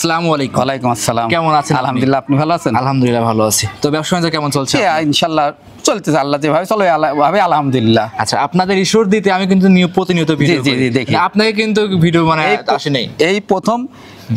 আসসালামু আলাইকুম। ওয়ালাইকুম আসসালাম। কেমন আছেন? আলহামদুলিল্লাহ, আপনি ভালো আছেন? আলহামদুলিল্লাহ ভালো আছি। তো ব্যবসা বাণিজ্য কেমন চলছে? ইনশাআল্লাহ চলতেছে, আল্লাহ যেভাবে চলে ভাবে আলহামদুলিল্লাহ। আচ্ছা, আপনাদের ঈশ্বর দিতে আমি কিন্তু প্রতিনিয়ত ভিডিও দেখি, আপনাকে কিন্তু ভিডিও বানায় আসে নাই, এই প্রথম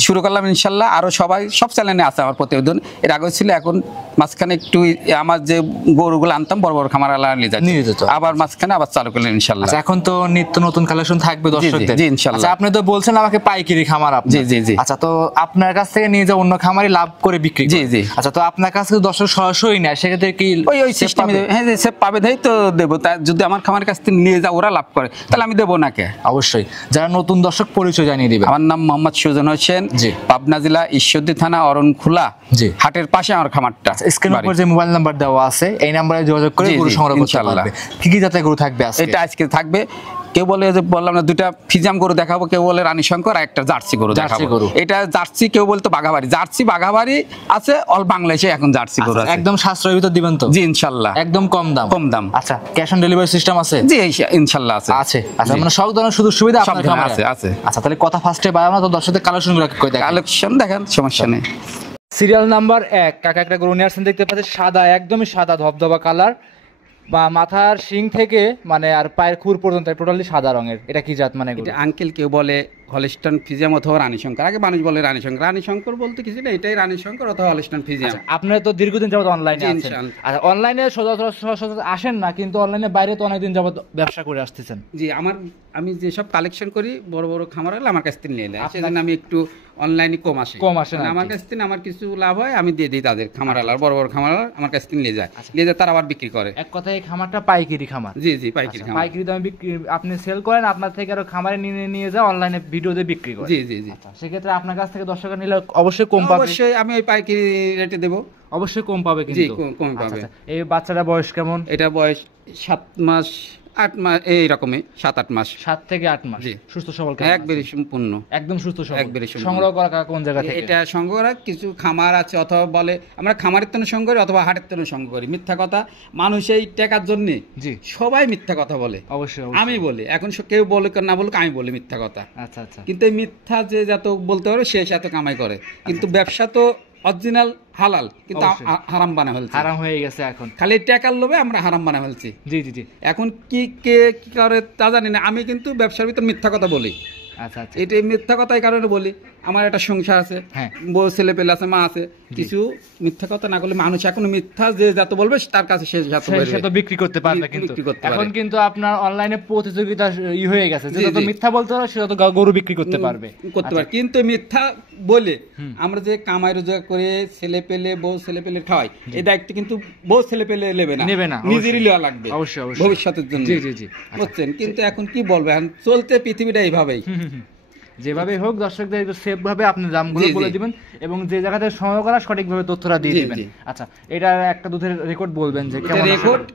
শুরু করলাম ইনশাআল্লাহ। আরো সবাই সব চ্যানেলে আছে আমার প্রতিবেদন, এর আগে ছিল। এখন মাঝখানে একটু আমার যে গরুগুলো আনতাম বড় বড় খামার আলা নিয়ে যেত, আবার মাঝখানে আবার চালু করলেন ইনশাআল্লাহ। এখন তো নিত্য নতুন কালেকশন থাকবে দর্শকদের। জি ইনশাআল্লাহ। আচ্ছা, আপনি তো বলছেন আমাকে পাইকারি খামার আপনি। জি। আচ্ছা, তো আপনার কাছ থেকে নিয়ে যে অন্য খামারি লাভ করে বিক্রি করে। জি। আচ্ছা, তো আপনার কাছ থেকে দর্শক সরাসরি নেয়, সেক্ষেত্রে কি ওই সিস্টেম? হ্যাঁ, যে সেভ পাবে তাই তো দেবো। যদি আমার খামারের কাছ থেকে নিয়ে যাও ওরা লাভ করে, তাহলে আমি দেবো না কে? অবশ্যই। যারা নতুন দর্শক পরিচয় জানিয়ে দিবেন। আমার নাম মোহাম্মদ সুজন হোসেন, পাবনা জেলা ঈশ্বরদী থানা অরণখোলা হাটের পাশে আমার খামারটা। স্ক্রিনের উপর যে মোবাইল নাম্বার দেওয়া আছে এই নাম্বারে যোগাযোগ করে গরু সংগ্রহ করতে পারবে। কি কি জাতের গরু থাকবে আজকে? এটা আজকে থাকবে, কেউ বলে যে বললাম না দুটা ফিজাম গরু দেখাবো, কেউ বলে রানী শঙ্কর, আর একটা জার্সি গরু দেখাবো। এটা জার্সি, কেউ বলতো বাঘাবাড়ি। জার্সি বাঘাবাড়ি আছে, অল বাংলাদেশে এখন জার্সি গরু আছে। একদম সাশ্রয়ের ভিতর দিবেন তো? জি ইনশাআল্লাহ, একদম কম দাম। আচ্ছা, ক্যাশ অন ডেলিভারি সিস্টেম আছে? জি ইনশাআল্লাহ আছে। আচ্ছা, মানে সব ধরনের সুযোগ সুবিধা আপনার খামারে আছে। আচ্ছা, তাহলে কথা ফার্স্টে বাড়ানো তো দর্শকদের কালেকশনগুলো কই দেখেন। কালেকশন দেখেন, সমস্যা নেই। সিরিয়াল নাম্বার 1 কাকা একটা গরু নিয়ে আসছেন, দেখতে পাচ্ছেন সাদা, একদমই সাদা ধবধবা কালার, বা মাথার শিং থেকে মানে আর পায়ের খুর পর্যন্ত টোটালি সাদা রঙের। এটা কি জাত? মানে এটা আঙ্কেল কেউ বলে হলস্টাইন ফিজিয়াম অথবা রানী শঙ্কর। আগে মানুষ বলে রানী শঙ্কর। রানী শঙ্কর বলতে কিছু না, এটাই রানী শঙ্কর অথবা হলস্টাইন ফিজিয়াম। আপনারা তো দীর্ঘদিন যাবত অনলাইনে আছেন। আচ্ছা, অনলাইনে সচরাচর আসেন না, কিন্তু অনলাইনে বাইরে তো অনেকদিন যাবত ব্যবসা করে আসতেছেন। জি, আমি যেসব কালেকশন করি বড় বড় খামার হলে আমার কাছ থেকে নিয়ে নেয়, সেজন্য আমি একটু অনলাইনে কম আসে আমার কাছ থেকে। আমার কিছু লাভ হয়, আমি দিয়ে দিই তাদের খামার আলার, বড় বড় খামার আমার কাছ থেকে নিয়ে যায়, তারা আবার বিক্রি করে। এক কথায় খামারটা পাইকারি খামার। জি পাইকারি খামার। পাইকারি দামে বিক্রি আপনি সেল করেন, আপনার থেকে আরো খামারে নিয়ে যায় অনলাইনে ভিডিওতে বিক্রি করে। জি। সেক্ষেত্রে আপনার কাছ থেকে দর্শকরা নিলে অবশ্যই কম পাবে। অবশ্যই আমি ওই পাইকারি রেটে দেবো, অবশ্যই কম পাবে। কিন্তু কম পাবে। এই বাচ্চাটার বয়স কেমন? এটা বয়স 7 মাস 8 মাস, এই রকমই 7-8 মাস। 7 থেকে 8 মাস। সুস্থ সবল, একবারে সম্পূর্ণ, একদম সুস্থ সবল। একবারে সংগ্রহ করা কোন জায়গা থেকে? এটা সংগ্রহ করা কিছু খামার আছে, অথবা বলে আমরা খামারের জন্য সংগ্রহ করি অথবা হাটের জন্য সংগ্রহ করি। মিথ্যা কথা, মানুষ এই টাকার জন্য সবাই মিথ্যা কথা বলে। অবশ্যই আমি বলি, এখন কেউ বলে না বলুক, আমি বলি মিথ্যা কথা। আচ্ছা। কিন্তু এই মিথ্যা যে যত বলতে পারে সে এত কামাই করে, কিন্তু ব্যবসা তো অরিজিনাল হালাল, কিন্তু হারাম বানা ফেলছে। হারাম হয়ে গেছে এখন, খালি টাকার লোভে আমরা হারাম বানা ফেলছি। জি। এখন কি করে তা জানি না, আমি কিন্তু ব্যবসার ভিতর মিথ্যা কথা বলি। আচ্ছা। এটা মিথ্যা কথা এই কারণে বলি, আমার একটা সংসার আছে, বউ ছেলে পেলে আছে, মা আছে। কিছু মিথ্যা কথা না করলে মানুষ এখন মিথ্যা যে যত বলবে তার কাছে সে তো বিক্রি করতে পারবে। কিন্তু এখন কিন্তু আপনার অনলাইনে প্রতিযোগিতা হয়ে গেছে, যে যত মিথ্যা বলতে পারে সে তত গরু বিক্রি করতে পারবে। কিন্তু মিথ্যা বলে আমরা যে কামাই রোজগার করে ছেলে পেলে বউ ছেলে পেলে খাওয়াই, এই দায়িত্ব কিন্তু বউ ছেলে পেলে নেবে না, নিজেরই নেওয়া লাগবে অবশ্যই ভবিষ্যতের জন্য। জি বুঝছেন? কিন্তু এখন কি বলবে, এখন চলতে পৃথিবীটা এইভাবেই। যেভাবে হোক দর্শকদের সেফ ভাবে আপনি দামগুলো বলে দিবেন, এবং যে জায়গাতে সংগ্রহ করা সঠিকভাবে তথ্যটা দিয়ে দিবেন। আচ্ছা, এটা একটা দুধের রেকর্ড বলবেন যে কেমন রেকর্ড?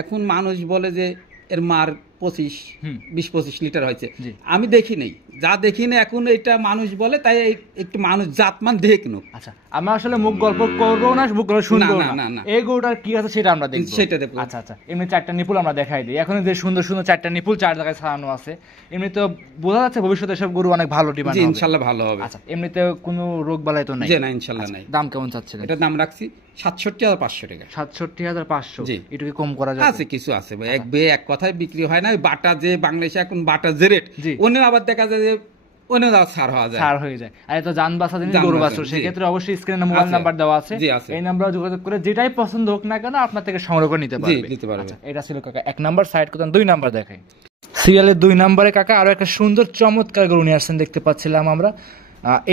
এখন মানুষ বলে যে এর মার 20-25 লিটার হয়েছে, আমি দেখি নাই, যা দেখি না এখন এটা মানুষ বলে, তাই একটু মানুষ জাতমান দেখুন। আচ্ছা, আমরা আসলে মুখ গল্প করবো না, মুখ গল্প শুনবো না, এই গরুটার কি আছে সেটা আমরা দেখবো, সেটা দেখবো। আচ্ছা, এমনি 4টা নিপুল আমরা দেখাই দিই। এখন যে সুন্দর 4টা নিপুল 4 জায়গায় ছাড়ানো আছে, এমনিতে বোঝা যাচ্ছে ভবিষ্যতে সব গরু অনেক ভালো ডিমান্ড হবে, ইনশাআল্লাহ ভালো হবে। আচ্ছা, এমনিতে কোনো রোগ বালাই তো নাই? না, ইনশাআল্লাহ নাই। দাম কেমন চাচ্ছেন? এটা দাম রাখছি 67,500 টাকা। 67,500? একটু কম করা যায়? আছে, কিছু আছে ভাই, এক কথায় বিক্রি হয় না। বাটা যে বাংলাদেশে এখন বাটা যে রেট, অন্য আবার দেখা যায় যে অন্য ছাড় হয়ে যায়। আর তো জান বাসা জিনিস গরু বাছুর, সেক্ষেত্রে অবশ্যই স্ক্রিনে মোবাইল নাম্বার দেওয়া আছে, এই নাম্বারে যোগাযোগ করে যেটাই পছন্দ হোক না কেন আপনার থেকে সংগ্রহ করে নিতে পারবে। আচ্ছা, এটা ছিল কাকা 1 নাম্বার। সাইড করতেন 2 নাম্বার দেখাই। সিরিয়ালের 2 নাম্বারে কাকা আরো একটা সুন্দর চমৎকার গরু নিয়ে আসছেন, দেখতে পাচ্ছিলাম আমরা।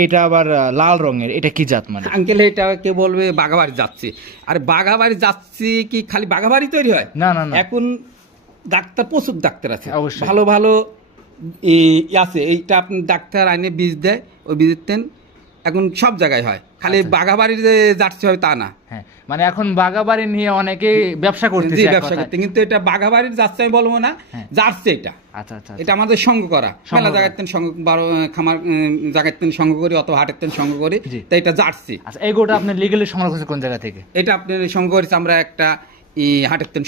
এটা আবার লাল রঙের, এটা কি জাত? মানে আঙ্কেল এটা কে বলবে বাঘাবাড়ি যাচ্ছে। আর বাঘাবাড়ি যাচ্ছি কি খালি বাঘাবাড়ি তৈরি হয়? না, এখন ডাক্তার, প্রচুর ডাক্তার আছে, অবশ্যই ভালো ভালো আছে। এইটা আপনি ডাক্তার আইনে বীজ দেয়, ওই বীজ দেন এখন সব জায়গায় হয়, খালি বাঘাবাড়ির যে জার্সি হবে তা না। মানে এখন বাঘাবাড়ি নিয়ে অনেকে ব্যবসা করতে, কিন্তু এটা বাঘাবাড়ির জার্সি আমি বলবো না, জার্সি এটা। আচ্ছা, এটা আমাদের সংগ্রহ করা, মেলা জায়গায় খামার জায়গায় সংগ্রহ করি, অত হাটের সংগ্রহ করি, তাই এটা জার্সি। আচ্ছা, এই গরুটা আপনি লিগালি সংগ্রহ করছেন কোন জায়গা থেকে? এটা আপনি সংগ্রহ করেছি আমরা একটা হাটের থেকে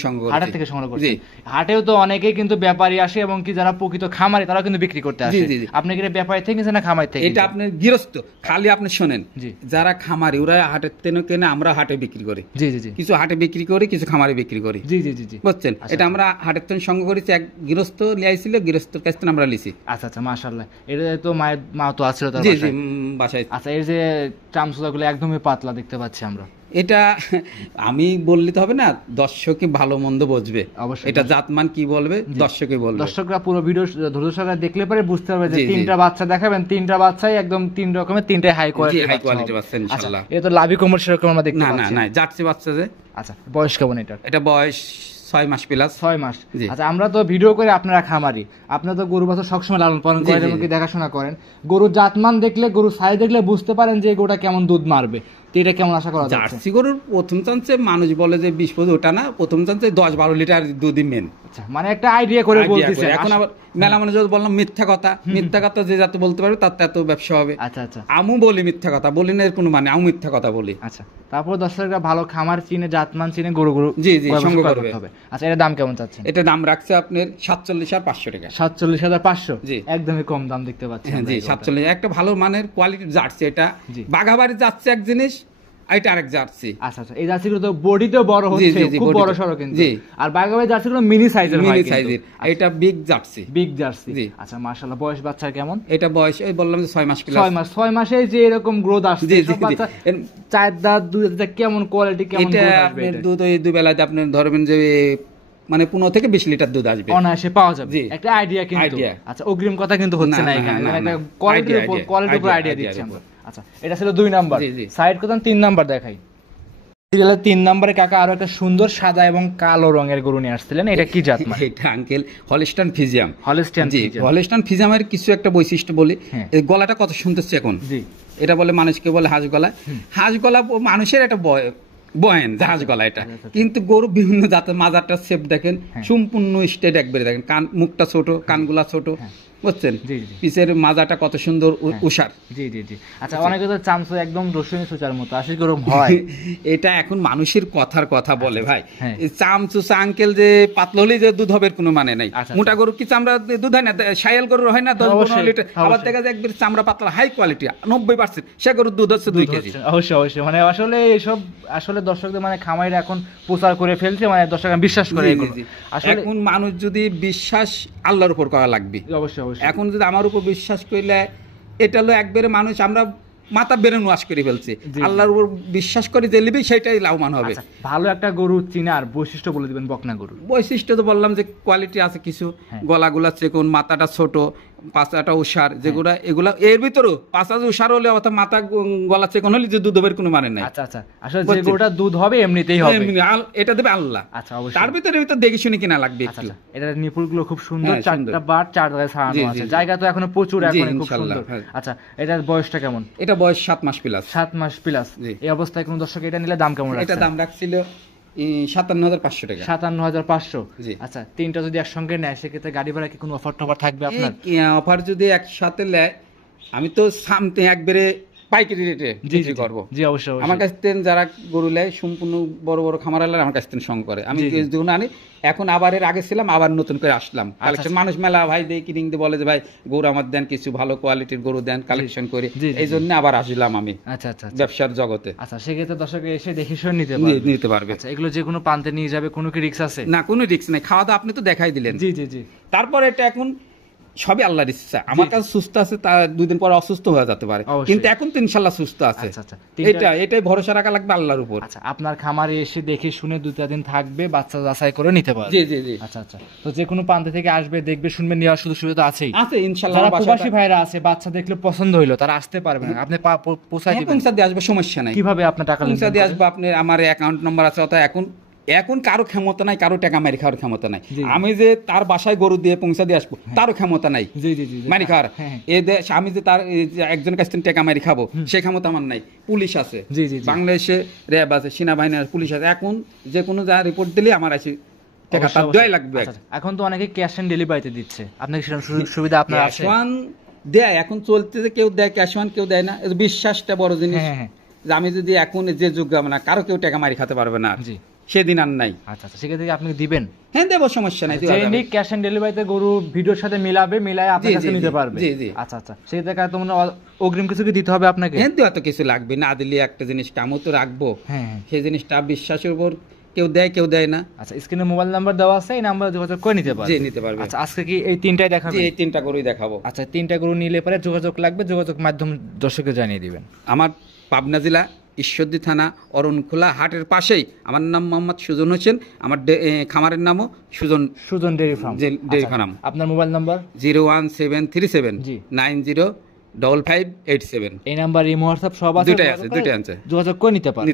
সংগ্রহ করছি। হাটেও তো অনেকেই কিন্তু ব্যাপারী আসে এবং কি যারা প্রকৃত খামারি তারা কিন্তু বিক্রি করতে আসে। আপনি কি ব্যাপারী থেকে না খামারি থেকে? এটা আপনার গৃহস্থ, খালি আপনি শোনেন, যারা খামারি ওরা হাটের থেকে কেনে, আমরা হাটে বিক্রি করি। কিছু হাটে বিক্রি করি, কিছু খামারে বিক্রি করি। বুঝছেন, এটা আমরা হাটের থেকে সংগ্রহ করেছি। এক গৃহস্থ লিয়াইছিল, গৃহস্থর কাছ থেকে আমরা লিছি। আচ্ছা আচ্ছা, মাশাআল্লাহ। এটা তো মা তো আছে তার বাসায়। আচ্ছা, এই যে চামচুদাগুলো একদমই পাতলা দেখতে পাচ্ছি আমরা। এটা আমি বললে তো হবে না, দর্শকই ভালো মন্দ বুঝবে। এটা জাতমান কি বলবে দর্শকই বলবে। দর্শকরা পুরো ভিডিও ধৈর্য সহকারে দেখলে পরে বুঝতে পারবে যে তিনটা বাচ্চা দেখাবেন, তিনটা বাচ্চাই একদম তিন রকমের, তিনটাই হাই কোয়ালিটি বাচ্চা ইনশাআল্লাহ। এটা তো লাভি কোমর সেরকম আমরা দেখতে পাচ্ছি। না জার্সি বাচ্চা যে। আচ্ছা, বয়স কেমন এটা? এটা বয়স 6 মাস প্লাস। 6 মাস। আচ্ছা, আমরা তো ভিডিও করে, আপনারা খামারি, আপনারা তো গরু বাছুর সবসময় লালন পালন করেন এবং কি দেখাশোনা করেন। গরুর জাতমান দেখলে, গরুর সাইজ দেখলে বুঝতে পারেন যে গরুটা কেমন দুধ মারবে। এটা কেমন আশা করা যাচ্ছে? জার্সি গরুর প্রথম চান্সে মানুষ বলে যে 20 ওটা না, প্রথম চান্সে 10-12 লিটার দুধই মেন। আচ্ছা, মানে একটা আইডিয়া করে বলতেছে। এখন আবার মেলা মানুষ বললাম মিথ্যা কথা যে যাতে বলতে পারবে তার এত ব্যবসা হবে। আচ্ছা আচ্ছা, আমু বলি মিথ্যা কথা বলি না, এর কোনো মানে আমি মিথ্যা কথা বলি। আচ্ছা, তারপর দর্শকরা ভালো খামার চিনে, জাতমান চিনে গরু সংগ্রহ করবে। আচ্ছা, এর দাম কেমন চাচ্ছেন? এটা দাম রাখছে আপনার 47,500 টাকা। 47,500? একদমই কম দাম দেখতে পাচ্ছি। জি 47। একটা ভালো মানের কোয়ালিটির জার্সি। এটা বাঘাবাড়ি যাচ্ছে এক জিনিস, এটা আরেক জার্সি। আচ্ছা আচ্ছা, এই জার্সিগুলো তো বডিতেও বড় হচ্ছে, খুব বড় সরো কিন্তু। আর বাঘাবাড়ি জার্সিগুলো মিনি সাইজের হয় কিন্তু। এটা বিগ জার্সি। আচ্ছা, মাশাআল্লাহ। বয়স বাচ্চার কেমন? এটা বয়স এই বললাম যে 6 মাস প্লাস। 6 মাসে যে এরকম গ্রোথ আসছে, সব বাচ্চা 4 দাঁত 2 দাঁত কেমন কোয়ালিটি, কেমন গ্রোথ আসবে? এটা দুধ ওই দুই বেলাতে আপনি ধরবেন যে মানে 15 থেকে 20 লিটার দুধ আসবে, অনায়াসে পাওয়া যাবে। একটা আইডিয়া কিন্তু। আচ্ছা, অগ্রিম কথা কিন্তু হচ্ছে না এখানে, একটা কোয়ালিটির উপর আইডিয়া দিচ্ছি আমরা। আচ্ছা, এটা ছিল 2 নাম্বার। সাইড করতাম 3 নাম্বার দেখাই। সিরিয়ালের 3 নম্বরে কাকা আরো একটা সুন্দর সাদা এবং কালো রঙের গরু নিয়ে আসছিলেন। এটা কি জাত? এটা আঙ্কেল হলস্টাইন ফ্রিজিয়াম। হলস্টাইন ফ্রিজিয়ামের কিছু একটা বৈশিষ্ট্য বলি, এই গলাটা কত সুন্দর এখন। এটা বলে মানুষকে বলে হাঁস গলা। হাঁস গলা মানুষের একটা বয়েন জাহাজ গলা এটা, কিন্তু গরু বিভিন্ন জাতের মাজারটা শেপ দেখেন, সম্পূর্ণ স্টেট একবারে দেখেন। কান মুখটা ছোট, কানগুলা ছোট, বুঝছেন? পিছের মাজাটা কত সুন্দর উষার। আচ্ছা, অনেকে তো চামচু একদম রসুনের সুচার মতো আসে গরম হয়। এটা এখন মানুষের কথার কথা বলে ভাই। চামচু আঙ্কেল যে পাতলা হলেই যে দুধ হবে কোনো মানে নাই। মোটা গরু কি চামড়া দুধ হয় না? শায়াল গরুর হয় না 10-15 লিটার। আবার দেখা যায় একবার চামড়া পাতলা হাই কোয়ালিটি 90%, সে গরুর দুধ হচ্ছে 2 কেজি। অবশ্যই মানে আসলে এইসব আসলে দর্শকদের মানে খামারিরা এখন প্রচার করে ফেলছে, মানে দর্শক বিশ্বাস করে। এখন মানুষ যদি বিশ্বাস আল্লাহর উপর করা লাগবে। অবশ্যই। এখন যদি আমার উপর বিশ্বাস করলে, এটা হলো একবারে মানুষ আমরা মাথা বেড়ে ওয়াশ করে ফেলছে। আল্লাহর উপর বিশ্বাস করে যে লিবি সেটাই লাভবান হবে। ভালো একটা গরু চিনার বৈশিষ্ট্য বলে দিবেন। বকনা গরু বৈশিষ্ট্য তো বললাম যে কোয়ালিটি আছে কিছু, গলাগুলা চিকন, মাথাটা ছোট, পাঁচাটা উষার, যেগুলা এগুলা এর ভিতরও পাঁচা উষার হলে অথবা মাথা গলা চিকন হলে যে দুধ হবে কোনো মানে নাই। আচ্ছা আচ্ছা, আসলে যে গরুটা দুধ হবে এমনিতেই হবে, এটা দেবে আল্লাহ। আচ্ছা, অবশ্যই তার ভিতরে দেখে শুনে কিনা লাগবে একটু। এটা নিপুলগুলো খুব সুন্দর, 4টা বার 4 জায়গায় ছাড়ানো আছে। জায়গা তো এখনো প্রচুর, এখন খুব সুন্দর। আচ্ছা, এটার বয়সটা কেমন? এটা বয়স 7 মাস প্লাস। 7 মাস প্লাস। এই অবস্থায় কোন দর্শক এটা নিলে দাম কেমন রাখছেন? এটা দাম রাখছিল 57,500 টাকা। 57,500। আচ্ছা, তিনটা যদি একসঙ্গে নেয় সেক্ষেত্রে গাড়ি ভাড়া কি কোনো অফার টফার থাকবে আপনার? অফার যদি একসাথে নেয়, আমি তো সামথিং একবারে পাইকারি রেটে বিক্রি করব। জি অবশ্যই। আমার কাছ থেকে যারা গরু নেয় সম্পূর্ণ বড় বড় খামারালার আমার কাছ থেকে সঙ্গ করে। আমি যখন আনি, এখন আবার এর আগে ছিলাম, আবার নতুন করে আসলাম কালেকশন। মানুষ মেলা ভাই দেয় কিনিং দিয়ে বলে যে ভাই গরু আমার দেন, কিছু ভালো কোয়ালিটির গরু দেন, কালেকশন করে। এই জন্য আবার আসলাম আমি। আচ্ছা আচ্ছা, ব্যবসার জগতে। আচ্ছা, সেক্ষেত্রে দর্শক এসে দেখে শুনে নিতে পারবে। আচ্ছা, এগুলো যে কোনো প্রান্তে নিয়ে যাবে, কোনো কি রিস্ক আছে? না, কোনো রিস্ক নেই। খাওয়া দাওয়া আপনি তো দেখাই দিলেন। জি। তারপর এটা এখন সবই আল্লাহর ইচ্ছা। আমার কাছে সুস্থ আছে, তা 2 দিন পরে অসুস্থ হয়ে যেতে পারে, কিন্তু এখন তো ইনশাআল্লাহ সুস্থ আছে। এটাই ভরসা রাখা লাগবে আল্লাহর উপর। আচ্ছা, আপনার খামারে এসে দেখে শুনে 2-3 দিন থাকবে, বাচ্চা যাচাই করে নিতে পারবে। জি। আচ্ছা, তো যে কোনো প্রান্ত থেকে আসবে, দেখবে শুনবে, নেওয়ার সুযোগ সুবিধা আছেই আছে ইনশাআল্লাহ। যারা প্রবাসী ভাইরা আছে, বাচ্চা দেখলে পছন্দ হইলো, তারা আসতে পারবে না, আপনি পৌঁছাই দিবেন। পৌঁছা দিয়ে আসবে, সমস্যা নাই। কিভাবে আপনার টাকা পৌঁছা দিয়ে আসবে? আপনি আমার অ্যাকাউন্ট নাম্বার আছে। অত এখন কারো ক্ষমতা নাই, কারো টাকা মারি খাওয়ার ক্ষমতা নাই। আমি যে তার বাসায় গরু দিয়ে পৌঁছা দিয়ে আসবো, তারও ক্ষমতা নাই মারি খাওয়ার। আমি যে তার একজনের কাছ থেকে টাকা মারি খাবো, সে ক্ষমতা আমার নাই। পুলিশ আছে বাংলাদেশে, র্যাব আছে, সেনাবাহিনী আছে, পুলিশ আছে। এখন যে কোনো যা রিপোর্ট দিলে আমার আসে টাকা তার দেওয়াই লাগবে। এখন তো অনেকে ক্যাশ অন ডেলিভারিতে দিচ্ছে, আপনার সেরকম সুবিধা আপনার আছে? দেয়, এখন চলতে যে কেউ দেয় ক্যাশ অন, কেউ দেয় না। বিশ্বাসটা বড় জিনিস। আমি যদি এখন যে যুগ, মানে কারো কেউ টাকা মারি খেতে পারবে না। সেদিন আর নাই। আচ্ছা আচ্ছা, সেক্ষেত্রে আপনি দিবেন? হ্যাঁ দেবো, সমস্যা নাই। ক্যাশ অন ডেলিভারিতে গরু ভিডিওর সাথে মিলায় আপনার কাছে নিতে পারবে। জি জি। আচ্ছা আচ্ছা, সেই জায়গায় তো অগ্রিম কিছু কি দিতে হবে আপনাকে? হ্যাঁ, দেওয়া তো কিছু লাগবে, না দিলে একটা জিনিস কামও তো রাখবো। হ্যাঁ, সেই জিনিসটা বিশ্বাসের উপর কেউ দেয় কেউ দেয় না। আচ্ছা, স্ক্রিনে মোবাইল নাম্বার দেওয়া আছে, এই নাম্বারে যোগাযোগ করে নিতে পারবে। জি, নিতে পারবে। আচ্ছা, আজকে কি এই তিনটাই দেখাবো? জি, এই তিনটা গরুই দেখাবো। আচ্ছা, তিনটা গরু নিলে পরে যোগাযোগ লাগবে, যোগাযোগ মাধ্যম দর্শককে জানিয়ে দিবেন। আমার পাবনা জেলা ঈশ্বরদী থানা অরণখোলা হাটের পাশেই। আমার নাম মোহাম্মদ সুজন হোসেন, আমার খামারের নামও Sujan dairy farm. Dairy farm. আপনার মোবাইল নাম্বার 01737905587। এই নাম্বার এই হোয়াটসঅ্যাপ সব আছে, দুটাই আছে, দুটাই আছে, যোগাযোগ করে নিতে পারবে।